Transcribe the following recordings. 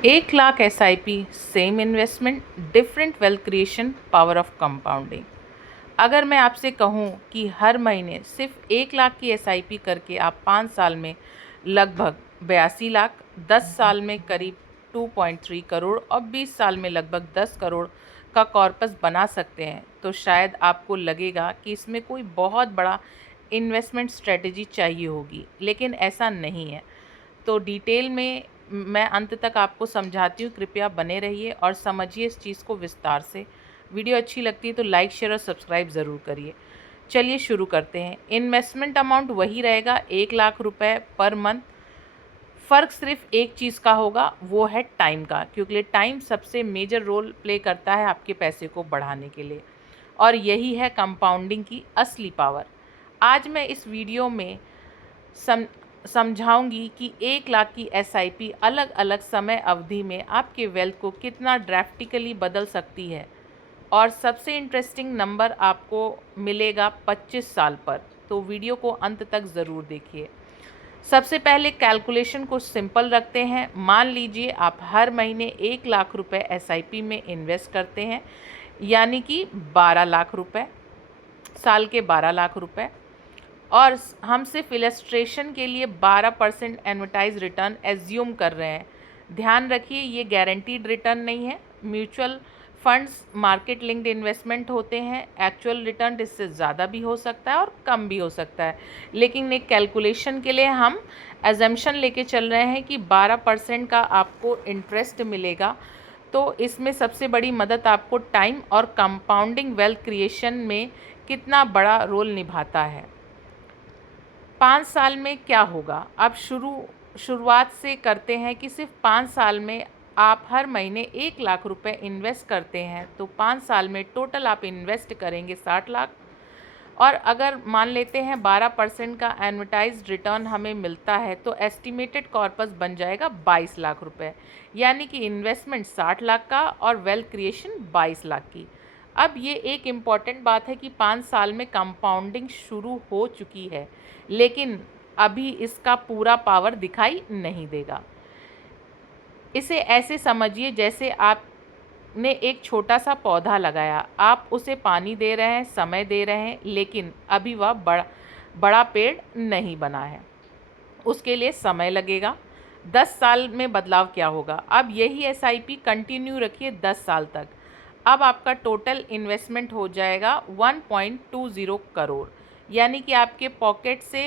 1 lakh SIP, same investment, different wealth creation, power of compounding. अगर मैं आपसे कहूँ कि हर महीने सिर्फ 1 लाख की SIP करके आप 5 साल में लगभग 82 लाख, 10 साल में करीब 2.3 करोड़ और 20 साल में लगभग 10 करोड़ का कॉर्पस बना सकते हैं, तो शायद आपको लगेगा कि इसमें कोई बहुत बड़ा इन्वेस्टमेंट स्ट्रेटजी चाहिए होगी, लेकिन ऐसा नहीं है। तो डिटेल में मैं अंत तक आपको समझाती हूँ, कृपया बने रहिए और समझिए इस चीज़ को विस्तार से। वीडियो अच्छी लगती है तो लाइक, शेयर और सब्सक्राइब ज़रूर करिए। चलिए शुरू करते हैं। इन्वेस्टमेंट अमाउंट वही रहेगा, 1 लाख रुपए पर मंथ। फ़र्क सिर्फ एक चीज़ का होगा, वो है टाइम का, क्योंकि टाइम सबसे मेजर रोल प्ले करता है आपके पैसे को बढ़ाने के लिए, और यही है कंपाउंडिंग की असली पावर। आज मैं इस वीडियो में समझाऊंगी कि 1 लाख की SIP अलग अलग समय अवधि में आपके वेल्थ को कितना ड्रास्टिकली बदल सकती है, और सबसे इंटरेस्टिंग नंबर आपको मिलेगा 25 साल पर। तो वीडियो को अंत तक ज़रूर देखिए। सबसे पहले कैलकुलेशन को सिंपल रखते हैं। मान लीजिए आप हर महीने 1 लाख रुपए SIP में इन्वेस्ट करते हैं, यानी कि 12 लाख रुपए, साल के 12 लाख रुपए। और हम सिर्फ इलस्ट्रेशन के लिए 12% एडवर्टाइज रिटर्न एज्यूम कर रहे हैं। ध्यान रखिए, ये गारंटीड रिटर्न नहीं है। Mutual funds market linked investment होते हैं। एक्चुअल रिटर्न इससे ज़्यादा भी हो सकता है और कम भी हो सकता है, लेकिन एक कैलकुलेशन के लिए हम एजम्पशन लेके चल रहे हैं कि 12% का आपको इंटरेस्ट मिलेगा। तो इसमें सबसे बड़ी मदद आपको टाइम और कंपाउंडिंग वेल्थ क्रिएशन में कितना बड़ा रोल निभाता है। 5 साल में क्या होगा? अब शुरुआत से करते हैं कि सिर्फ 5 साल में आप हर महीने 1 लाख रुपए इन्वेस्ट करते हैं, तो 5 साल में टोटल आप इन्वेस्ट करेंगे 60 लाख। और अगर मान लेते हैं 12% का एनवर्टाइज्ड रिटर्न हमें मिलता है, तो एस्टिमेटेड कॉर्पस बन जाएगा 22 लाख रुपए, यानी कि इन्वेस्टमेंट 60 लाख का और वेल्थ क्रिएशन 22 लाख की। अब ये एक इम्पॉर्टेंट बात है कि 5 साल में कंपाउंडिंग शुरू हो चुकी है, लेकिन अभी इसका पूरा पावर दिखाई नहीं देगा। इसे ऐसे समझिए जैसे आपने एक छोटा सा पौधा लगाया, आप उसे पानी दे रहे हैं, समय दे रहे हैं, लेकिन अभी वह बड़ा पेड़ नहीं बना है। उसके लिए समय लगेगा। 10 साल में बदलाव क्या होगा? अब यही SIP कंटिन्यू रखिए 10 साल तक। अब आपका टोटल इन्वेस्टमेंट हो जाएगा 1.20 करोड़, यानी कि आपके पॉकेट से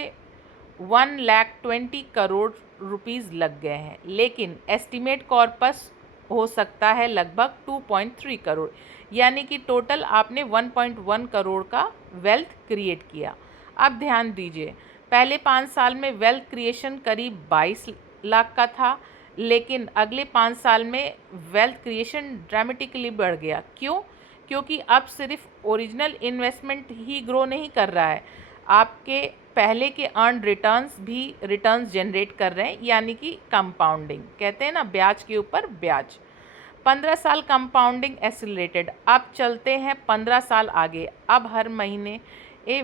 1,20,000 रुपीज़ लग गए हैं, लेकिन एस्टिमेट कॉर्पस हो सकता है लगभग 2.3 करोड़, यानी कि टोटल आपने 1.1 करोड़ का वेल्थ क्रिएट किया। अब ध्यान दीजिए, पहले 5 साल में वेल्थ क्रिएशन करीब 22 लाख का था, लेकिन अगले 5 साल में वेल्थ क्रिएशन ड्रामेटिकली बढ़ गया। क्यों? क्योंकि अब सिर्फ ओरिजिनल इन्वेस्टमेंट ही ग्रो नहीं कर रहा है, आपके पहले के अर्न रिटर्न्स भी रिटर्न्स जनरेट कर रहे हैं, यानी कि कंपाउंडिंग, कहते हैं ना ब्याज के ऊपर ब्याज। 15 साल कंपाउंडिंग एक्सीलरेटेड। अब चलते हैं 15 साल आगे। अब हर महीने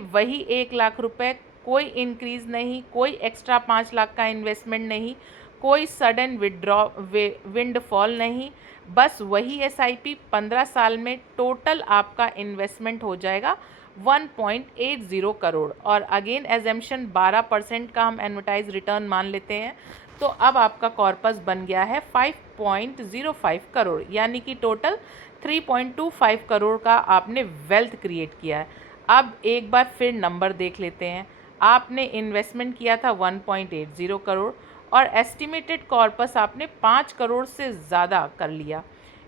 वही 1 लाख रुपए, कोई इंक्रीज़ नहीं, कोई एक्स्ट्रा 5 लाख का इन्वेस्टमेंट नहीं, कोई सडन विंडफॉल नहीं, बस वही SIP 15 साल में टोटल आपका इन्वेस्टमेंट हो जाएगा 1.80 करोड़। और अगेन एजम्पशन 12% का हम एडवर्टाइज रिटर्न मान लेते हैं, तो अब आपका कॉर्पस बन गया है 5.05 करोड़, यानी कि टोटल 3.25 करोड़ का आपने वेल्थ क्रिएट किया है। अब एक बार फिर नंबर देख लेते हैं। आपने इन्वेस्टमेंट किया था 1.80 करोड़ और एस्टिमेटेड कॉर्पस आपने 5 करोड़ से ज़्यादा कर लिया।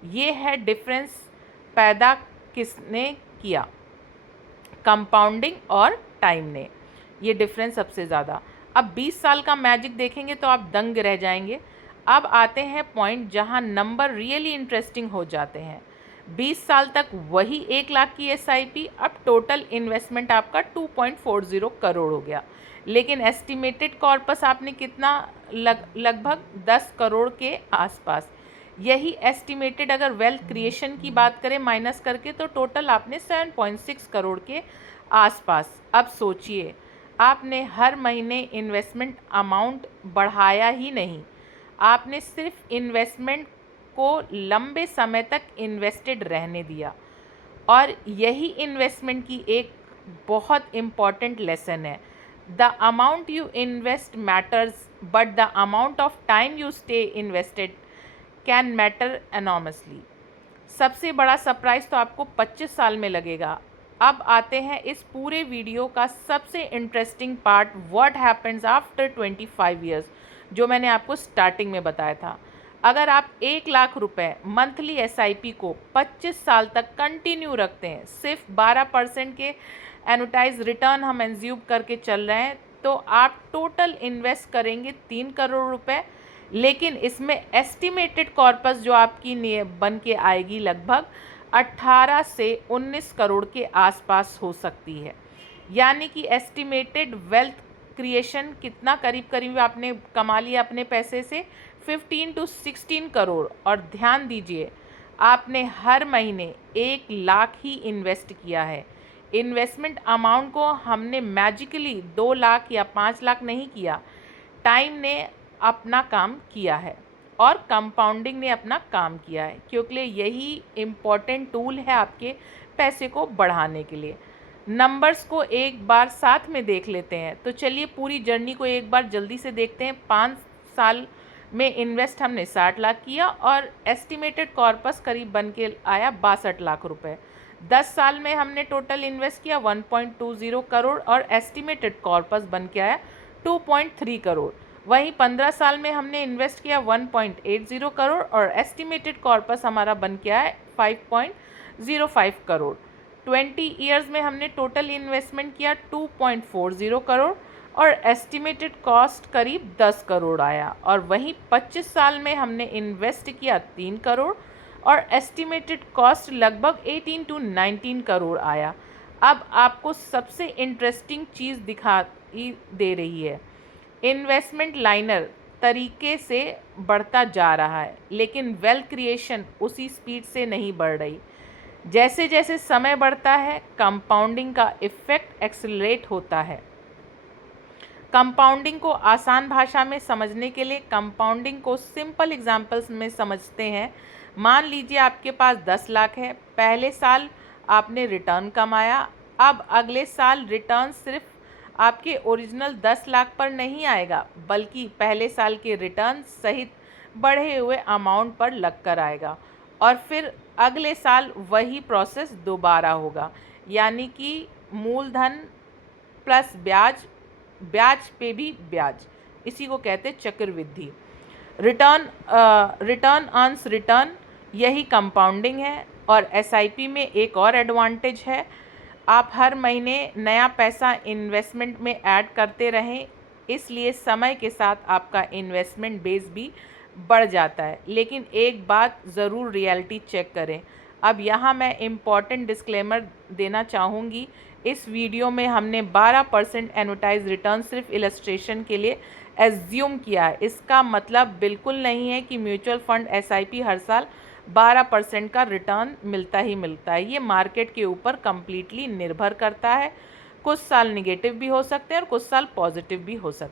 ये है डिफरेंस पैदा किसने किया? कंपाउंडिंग और टाइम ने। ये डिफरेंस सबसे ज़्यादा। अब 20 साल का मैजिक देखेंगे तो आप दंग रह जाएंगे। अब आते हैं पॉइंट जहां नंबर रियली इंटरेस्टिंग हो जाते हैं। 20 साल तक वही 1 लाख की SIP, अब टोटल इन्वेस्टमेंट आपका 2.40 करोड़ हो गया, लेकिन एस्टिमेटेड कॉर्पस आपने कितना लगभग 10 करोड़ के आसपास। यही एस्टिमेटेड अगर वेल्थ क्रिएशन की बात करें माइनस करके, तो टोटल आपने 7.6 करोड़ के आसपास। अब सोचिए, आपने हर महीने इन्वेस्टमेंट अमाउंट बढ़ाया ही नहीं, आपने सिर्फ इन्वेस्टमेंट को लंबे समय तक इन्वेस्टेड रहने दिया। और यही इन्वेस्टमेंट की एक बहुत इम्पॉर्टेंट लेसन है। The amount you invest matters but the amount of time you stay invested can matter enormously. सबसे बड़ा सरप्राइज़ तो आपको 25 साल में लगेगा। अब आते हैं इस पूरे वीडियो का सबसे interesting part, what happens after 25 years, जो मैंने आपको स्टार्टिंग में बताया था। अगर आप 1 लाख रुपए मंथली एसआईपी को 25 साल तक कंटिन्यू रखते हैं, सिर्फ 12% के एनुटाइज रिटर्न हम एंज्यूम करके चल रहे हैं, तो आप टोटल इन्वेस्ट करेंगे 3 करोड़ रुपए। लेकिन इसमें एस्टिमेटेड कॉर्पस जो आपकी बन के आएगी लगभग 18 से 19 करोड़ के आसपास हो सकती है। यानी कि एस्टिमेटेड वेल्थ क्रिएशन कितना करीब करीब आपने कमा लिया अपने पैसे से, 15 to 16 करोड़। और ध्यान दीजिए, आपने हर महीने 1 लाख ही इन्वेस्ट किया है। इन्वेस्टमेंट अमाउंट को हमने मैजिकली 2 लाख या 5 लाख नहीं किया। टाइम ने अपना काम किया है और कंपाउंडिंग ने अपना काम किया है, क्योंकि यही इम्पॉर्टेंट टूल है आपके पैसे को बढ़ाने के लिए। नंबर्स को एक बार साथ में देख लेते हैं। तो चलिए पूरी जर्नी को एक बार जल्दी से देखते हैं। 5 साल में इन्वेस्ट हमने 60 लाख किया और एस्टिमेटेड कॉर्पस करीब बन के आया 62 लाख रुपए। 10 साल में हमने टोटल इन्वेस्ट किया 1.20 करोड़ और एस्टिमेटेड कॉर्पस बन के आया 2.3 करोड़। वहीं 15 साल में हमने इन्वेस्ट किया 1.80 करोड़ और एस्टिमेटेड कॉर्पस हमारा बन के आया 5.05 करोड़। 20 ईयर्स में हमने टोटल इन्वेस्टमेंट किया 2.40 करोड़ और एस्टिमेटेड कॉस्ट करीब 10 करोड़ आया। और वहीं 25 साल में हमने इन्वेस्ट किया 3 करोड़ और एस्टिमेटेड कॉस्ट लगभग 18 to 19 करोड़ आया। अब आपको सबसे इंटरेस्टिंग चीज़ दिखाई दे रही है। इन्वेस्टमेंट लाइनर तरीके से बढ़ता जा रहा है, लेकिन वेल्थ क्रिएशन उसी स्पीड से नहीं बढ़ रही। जैसे जैसे समय बढ़ता है, कंपाउंडिंग का इफ़ेक्ट एक्सेलरेट होता है। कंपाउंडिंग को आसान भाषा में समझने के लिए कंपाउंडिंग को सिंपल एग्जांपल्स में समझते हैं। मान लीजिए आपके पास 10 लाख है। पहले साल आपने रिटर्न कमाया, अब अगले साल रिटर्न सिर्फ आपके ओरिजिनल 10 लाख पर नहीं आएगा, बल्कि पहले साल के रिटर्न सहित बढ़े हुए अमाउंट पर लग कर आएगा। और फिर अगले साल वही प्रोसेस दोबारा होगा, यानी कि मूलधन प्लस ब्याज, ब्याज पे भी ब्याज। इसी को कहते हैं चक्रवृद्धि। रिटर्न अर्न्स रिटर्न, यही कंपाउंडिंग है। और एसआईपी में एक और एडवांटेज है, आप हर महीने नया पैसा इन्वेस्टमेंट में ऐड करते रहें, इसलिए समय के साथ आपका इन्वेस्टमेंट बेस भी बढ़ जाता है। लेकिन एक बात ज़रूर रियलिटी चेक करें। अब यहाँ मैं इम्पॉर्टेंट डिस्क्लेमर देना चाहूँगी। इस वीडियो में हमने 12% एनुटाइज रिटर्न सिर्फ इलस्ट्रेशन के लिए एज्यूम किया है। इसका मतलब बिल्कुल नहीं है कि म्यूचुअल फंड एसआईपी हर साल 12% का रिटर्न मिलता ही मिलता है। ये मार्केट के ऊपर कम्प्लीटली निर्भर करता है। कुछ साल निगेटिव भी हो सकते हैं और कुछ साल पॉजिटिव भी हो सकते हैं।